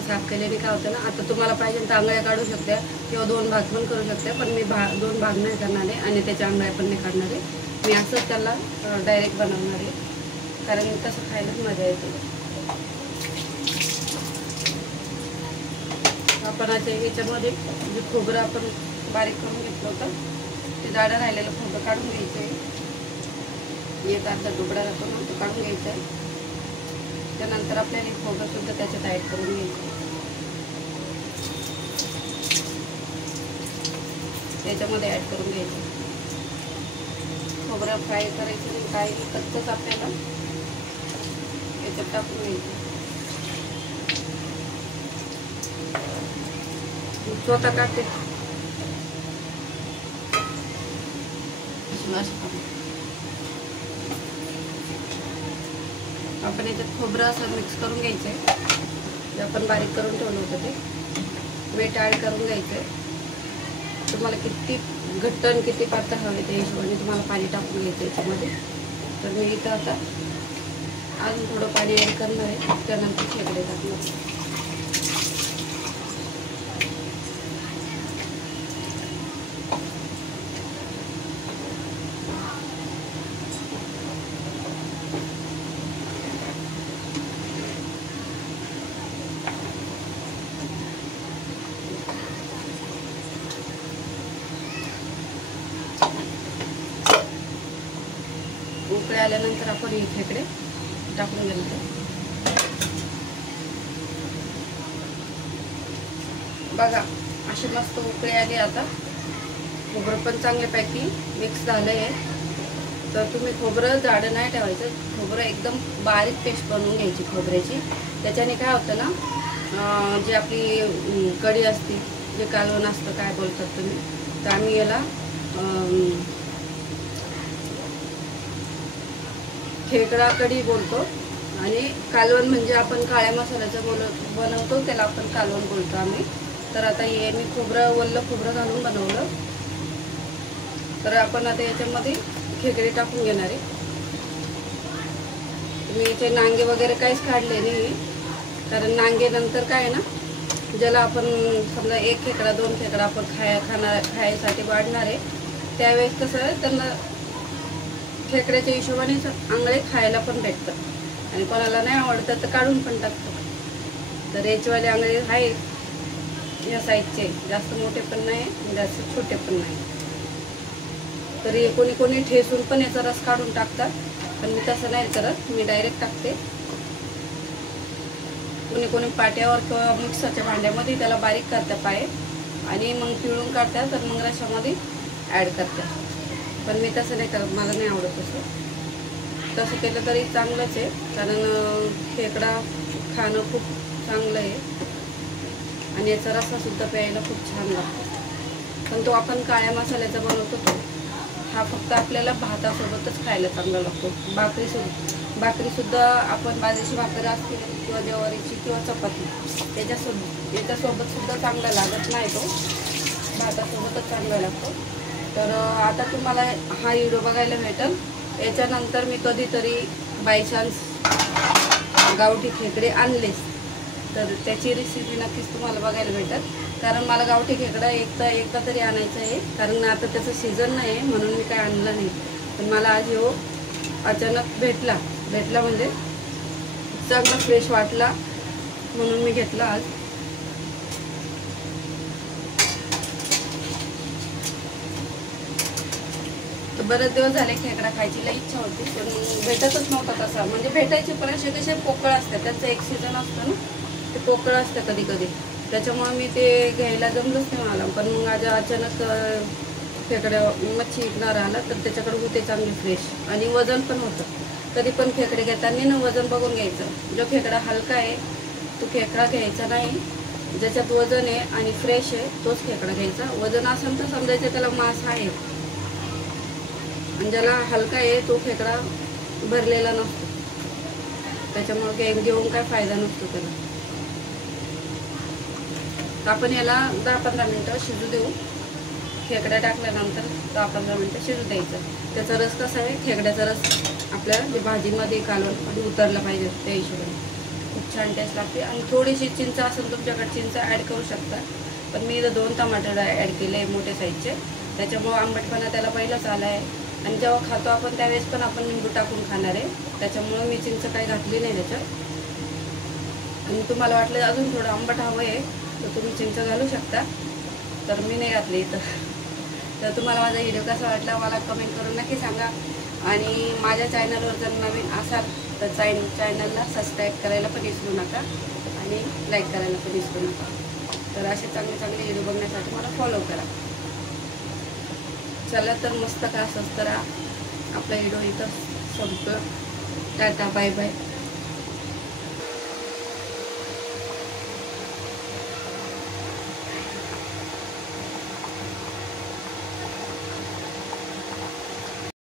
भाजी साफ केल्याने काय होतं ना, आता तुम्हाला पाहिजे तर आंगळ्या काढू शकता किंवा 2 भाग पण करू शकता, पण मी 2 भाग नाही करणार आहे आणि त्याच्या आंगळ्या पण नाही काढणार आहे. मी असंच त्याला डायरेक्ट बनवणार आहे, कारण तसं खायलाच मजा येते. आपण आता याच्यामध्ये जे खोबरं आपण बारीक करून घेतलं होतं ते जाडं राहिलेलं खोबरं काढून घ्यायचं आहे. एक अर्धा तुकडा राहतो ना, तो काढून घ्यायचा आहे. त्यानंतर आपल्याला खोबरं सुद्धा त्याच्यात ॲड करून घ्यायचं, त्याच्यामध्ये ॲड करून घ्यायचं. खोबरं फ्राय करायचं नाही, काही कच्चंच आपल्याला याच्यात टाकून घ्यायचं. स्वतः काढते आपण याच्यात खोबरं असं मिक्स करून घ्यायचं आहे. जे आपण बारीक करून ठेवलं होतं ते मीठ ॲड करून घ्यायचं आहे. तुम्हाला किती घट्ट आणि किती पातळ हवे त्या हिशोबाने तुम्हाला पाणी टाकून घ्यायचं याच्यामध्ये. तर मी इथं आता अजून थोडं पाणी ॲड करणार आहे, त्यानंतर खेकडे टाकणार. उकळे आल्यानंतर आपण हे खेकडे टाकून घ्यायचे. बघा अशी मस्त उकळी आली. आता खोबरं पण चांगल्यापैकी मिक्स झालं आहे. तर तुम्ही खोबरं जाडं नाही ठेवायचं, खोबरं एकदम बारीक पेस्ट बनवून घ्यायची खोबऱ्याची. त्याच्याने काय होतं ना, जी आपली कढी असते, जे कालवण असतं काय बोलतात तुम्ही, तर आम्ही याला खेकडा कढी बोलतो आणि कालवण म्हणजे आपण काळ्या मसाल्याचं बनवतो त्याला आपण कालवण बोलतो आम्ही. तर आता हे मी ओलं खोबरं घालून बनवलं. तर आपण आता याच्यामध्ये खेकडे टाकून घेणार आहे. मी याचे नांगे वगैरे काहीच काढले नाही, कारण नांगे नंतर काय आहे ना, ज्याला आपण समजा 1 खेकडा 2 खेकडा आपण खायसाठी वाढणार आहे, त्यावेळेस कसं आहे त्यांना खेकड्याच्या हिशोबाने आंगळे खायला पण भेटतात. आणि कोणाला नाही आवडतं तर काढून पण टाकतात. तर याचेवाले आंगळे आहेत या साईजचे, जास्त मोठे पण नाही जास्त छोटे पण नाही. तरी कोणी कोणी ठेसून पण याचा रस काढून टाकतात, पण मी तसं नाही करत, मी डायरेक्ट टाकते. कोणी कोणी पाट्यावर किंवा मिक्सरच्या भांड्यामध्ये त्याला बारीक करतात पाय आणि मग पिळून काढतात तर मग रशामध्ये ॲड करतात. पण मी तसं नाही करत, मला नाही आवडत तसं केलं तरी चांगलंच आहे, कारण खेकडा खाणं खूप चांगलं आहे आणि याचा रस्सासुद्धा प्यायला खूप छान लागतो. पण तो आपण काळ्या मसाल्याचा बनवतो तो हा फक्त आपल्याला भातासोबतच खायला चांगला लागतो. भाकरीसुद्धा आपण बाजरीची भाकरी असते किंवा ज्वारीची किंवा चपाती याच्यासोबत सुद्धा चांगला लागत नाही, तो भातासोबतच चांगला लागतो. तर आता तुम्हाला हा व्हिडिओ बघायला भेटेल. याच्यानंतर मी कधीतरी बाय चान्स गावठी खेकडे आणलेच तर त्याची रेसिपी नक्कीच तुम्हाला बघायला भेटेल. कारण मला गावठी खेकडा एकदा तरी आणायचं आहे, कारण आता त्याचं सीझन नाही आहे म्हणून मी काय आणलं नाही. पण मला आज हो अचानक भेटला म्हणजे चांगला फ्रेश वाटला म्हणून मी घेतला आज. तर बरेच दिवस झाले खेकडा खायची लई इच्छा होती, पण भेटतच नव्हता तसा. म्हणजे भेटायचे पण असे कसे पोकळ असतात, त्यांचं एक सीझन असतं ना, ते पोकळ असतं कधी कधी, त्याच्यामुळे मी ते घ्यायला जमलंच नाही मला. पण मग आज अचानक खेकडा मच्छी विकणार आला तर त्याच्याकडे होते चांगले फ्रेश आणि वजन पण होतं. कधी पण खेकडे घेताना ना वजन बघून घ्यायचं. जो खेकडा हलका आहे तो खेकडा घ्यायचा नाही, ज्याच्यात वजन आहे आणि फ्रेश आहे तोच खेकडा घ्यायचा. वजन असेल तर समजायचं त्याला मांस आहे, आणि ज्याला हलका आहे तो खेकडा भरलेला नसतो, त्याच्यामुळे घेऊन काय फायदा नसतो त्याला. आपण याला 10-15 मिनटं शिजू देऊ. खेकडा टाकल्यानंतर 10-15 मिनटं शिजू द्यायचं. त्याचा रस कसा आहे, खेकड्याचा रस आपल्या भाजीमध्ये कालवणमध्ये उतरला पाहिजे त्या हिशोबाने. खूप खूप छान टेस्ट लागते. आणि थोडीशी चिंच असेल तुमच्याकडे चिंच ॲड करू शकता, पण मी इथं 2 टमाटर ॲड केले आहे मोठ्या साईजचे, त्याच्यामुळं आंबटपणा त्याला पहिलंच आला आहे. आणि जेव्हा खातो आपण त्यावेळेस पण आपण लिंबू टाकून खाणार आहे, त्याच्यामुळं मी चिंच काही घातली नाही त्याच्यात. आणि तुम्हाला वाटलं अजून थोडं आंबट हवं आहे तर तुम्ही चिंच घालू शकता, तर मी नाही घातली इथं. तर तुम्हाला माझा व्हिडिओ कसा वाटला मला कमेंट करून नक्की सांगा. आणि माझ्या चॅनलवर जर नवीन असाल तर चॅनलला सबस्क्राईब करायला पण विसरू नका आणि लाईक करायला पण विसरू नका. तर असे चांगले चांगले व्हिडिओ बघण्यासाठी मला फॉलो करा. चला तर मस्त का स्वस्त राहा. आपला व्हिडिओ इथं संपतो. Tata bye bye.